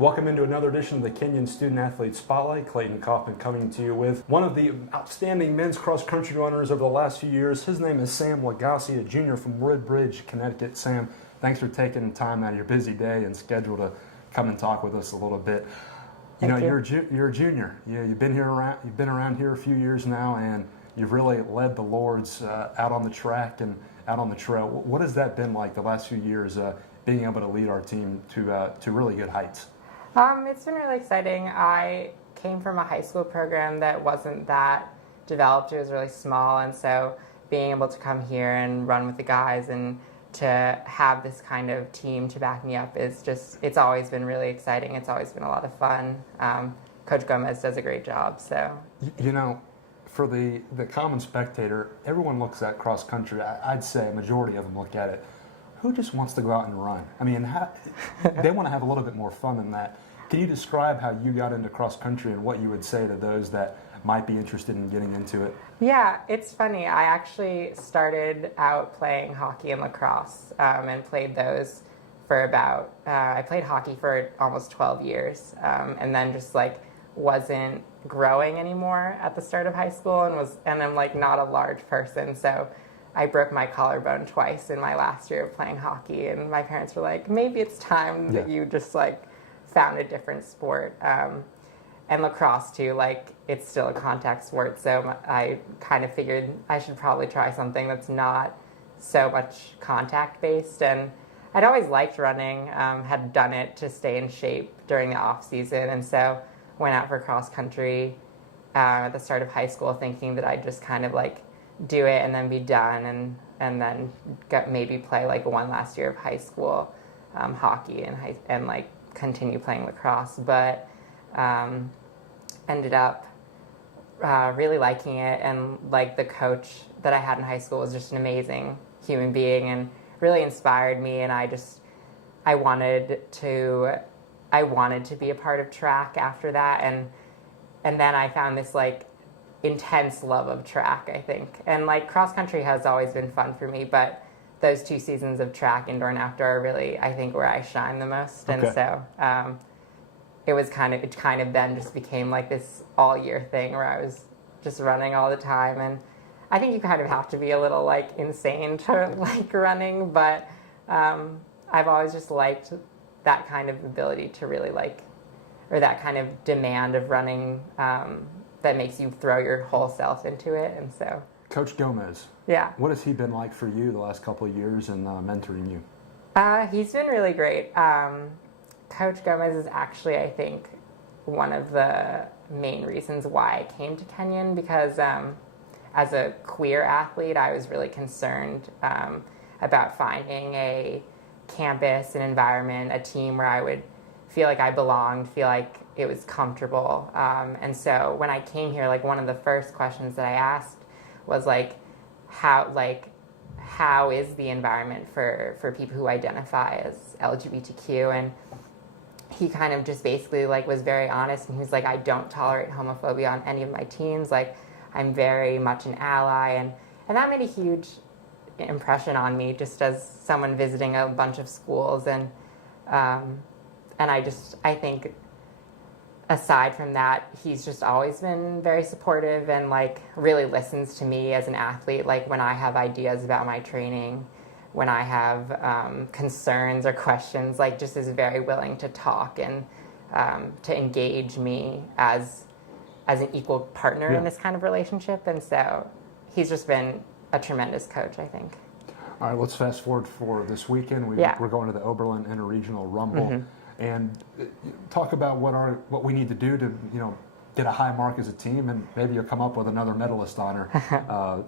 Welcome into another edition of the Kenyon Student Athlete Spotlight. Clayton Coffman coming to you with one of the outstanding men's cross-country runners over the last few years. His name is Sam Lagasse, a junior from Woodbridge, Connecticut. Sam, thanks for taking time out of your busy day and schedule to come and talk with us a little bit. You're a junior. You've been around here a few years now, and you've really led the Lords out on the track and out on the trail. What has that been like the last few years, being able to lead our team to really good heights? It's been really exciting. I came from a high school program that wasn't that developed. It was really small, and so being able to come here and run with the guys and to have this kind of team to back me up is it's always been really exciting. It's always been a lot of fun. Coach Gomez does a great job. So, for the common spectator, everyone looks at cross country. I'd say a majority of them look at it. Who just wants to go out and run? I mean, they want to have a little bit more fun than that. Can you describe how you got into cross country and what you would say to those that might be interested in getting into it? Yeah, it's funny. I actually started out playing hockey and lacrosse and played those for I played hockey for almost 12 years and then just wasn't growing anymore at the start of high school and I'm not a large person, so I broke my collarbone twice in my last year of playing hockey, and my parents were like, maybe it's time that you just found a different sport. And lacrosse too, it's still a contact sport, so I kind of figured I should probably try something that's not so much contact based. And I'd always liked running, had done it to stay in shape during the off season, and so went out for cross country at the start of high school thinking that I'd just kind of do it and then be done and then maybe play one last year of high school hockey and continue playing lacrosse, but ended up really liking it, and the coach that I had in high school was just an amazing human being and really inspired me, and I wanted to be a part of track after that, and then I found this intense love of track, I think. And cross country has always been fun for me, but those 2 seasons of track, indoor and outdoor, are really, I think, where I shine the most. Okay. And so it kind of then just became this all year thing where I was just running all the time. And I think you kind of have to be a little insane to running, but I've always just liked that kind of ability to really or that kind of demand of running that makes you throw your whole self into it. And so Coach Gomez, what has he been like for you the last couple of years and mentoring you? He's been really great. Coach Gomez is actually, I think, one of the main reasons why I came to Kenyon, because as a queer athlete, I was really concerned about finding a campus, an environment, a team where I would feel like I belonged, feel like it was comfortable. And so when I came here, one of the first questions that I asked was how is the environment for people who identify as LGBTQ? And he kind of just basically was very honest, and he was I don't tolerate homophobia on any of my teams. I'm very much an ally, and that made a huge impression on me just as someone visiting a bunch of schools. And I think aside from that, he's just always been very supportive and really listens to me as an athlete. When I have ideas about my training, when I have concerns or questions, just is very willing to talk and to engage me as an equal partner in this kind of relationship. And so he's just been a tremendous coach, I think. All right, let's fast forward for this weekend. We're going to the Oberlin Interregional Rumble. Mm-hmm. And talk about what we need to do to get a high mark as a team, and maybe you'll come up with another medalist honor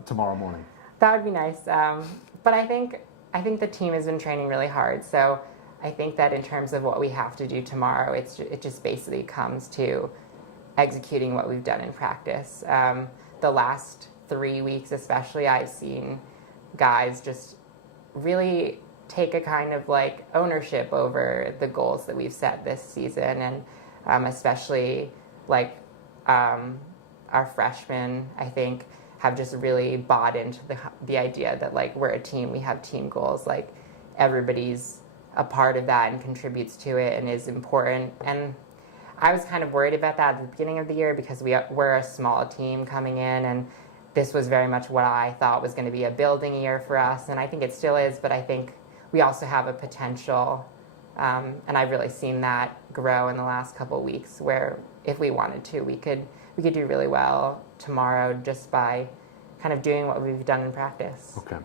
tomorrow morning. That would be nice. But I think the team has been training really hard. So I think that in terms of what we have to do tomorrow, it just basically comes to executing what we've done in practice. The last 3 weeks especially, I've seen guys just really take a kind of ownership over the goals that we've set this season, and especially our freshmen, I think, have just really bought into the idea that we're a team, we have team goals, everybody's a part of that and contributes to it and is important. And I was kind of worried about that at the beginning of the year because we're a small team coming in, and this was very much what I thought was going to be a building year for us, and I think it still is, but I think we also have a potential, and I've really seen that grow in the last couple of weeks, where if we wanted to, we could do really well tomorrow just by kind of doing what we've done in practice. Okay.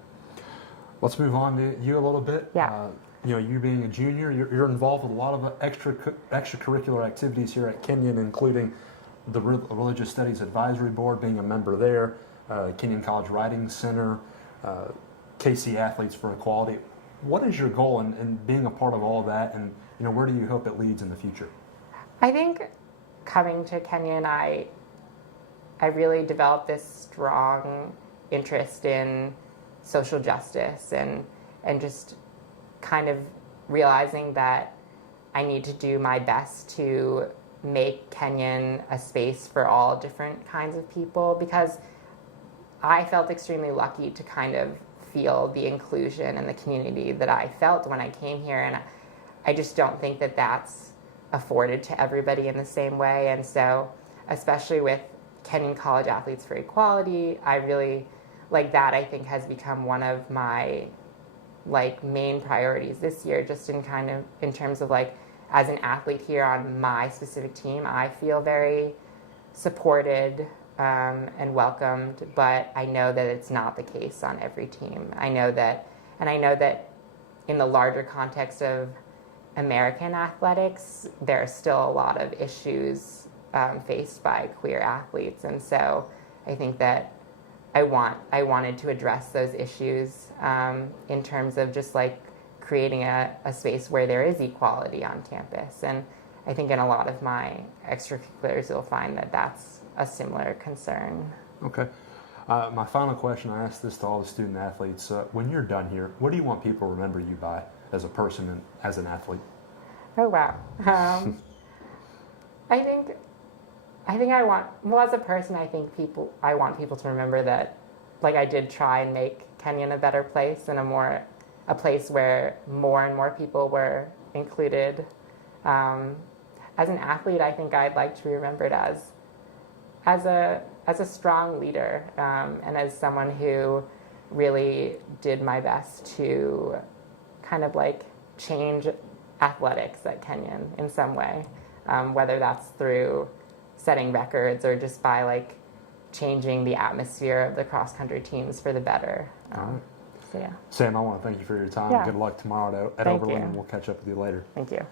Let's move on to you a little bit. Yeah. You being a junior, you're involved with a lot of extracurricular activities here at Kenyon, including the Religious Studies Advisory Board, being a member there, Kenyon College Writing Center, KC Athletes for Equality. What is your goal in being a part of all of that, and where do you hope it leads in the future? I think coming to Kenyon, I really developed this strong interest in social justice and just kind of realizing that I need to do my best to make Kenyon a space for all different kinds of people, because I felt extremely lucky to kind of feel the inclusion and the community that I felt when I came here, and I just don't think that that's afforded to everybody in the same way. And so, especially with Kenyon College Athletes for Equality, I really that I think has become one of my main priorities this year, just in terms of as an athlete here on my specific team, I feel very supported and welcomed, but I know that it's not the case on every team. I know that in the larger context of American athletics, there are still a lot of issues faced by queer athletes, and so I think that I wanted to address those issues in terms of just creating a space where there is equality on campus. And I think in a lot of my extracurriculars, you'll find that that's a similar concern. Okay. My final question, I ask this to all the student athletes. When you're done here, what do you want people to remember you by as a person and as an athlete? Oh, wow. As a person, I want people to remember that, I did try and make Kenyon a better place and a place where more and more people were included. As an athlete, I think I'd like to be remembered as a strong leader, and as someone who really did my best to kind of change athletics at Kenyon in some way, whether that's through setting records or just by changing the atmosphere of the cross-country teams for the better. So yeah. Sam, I want to thank you for your time. Yeah. Good luck tomorrow at Oberlin, and we'll catch up with you later. Thank you.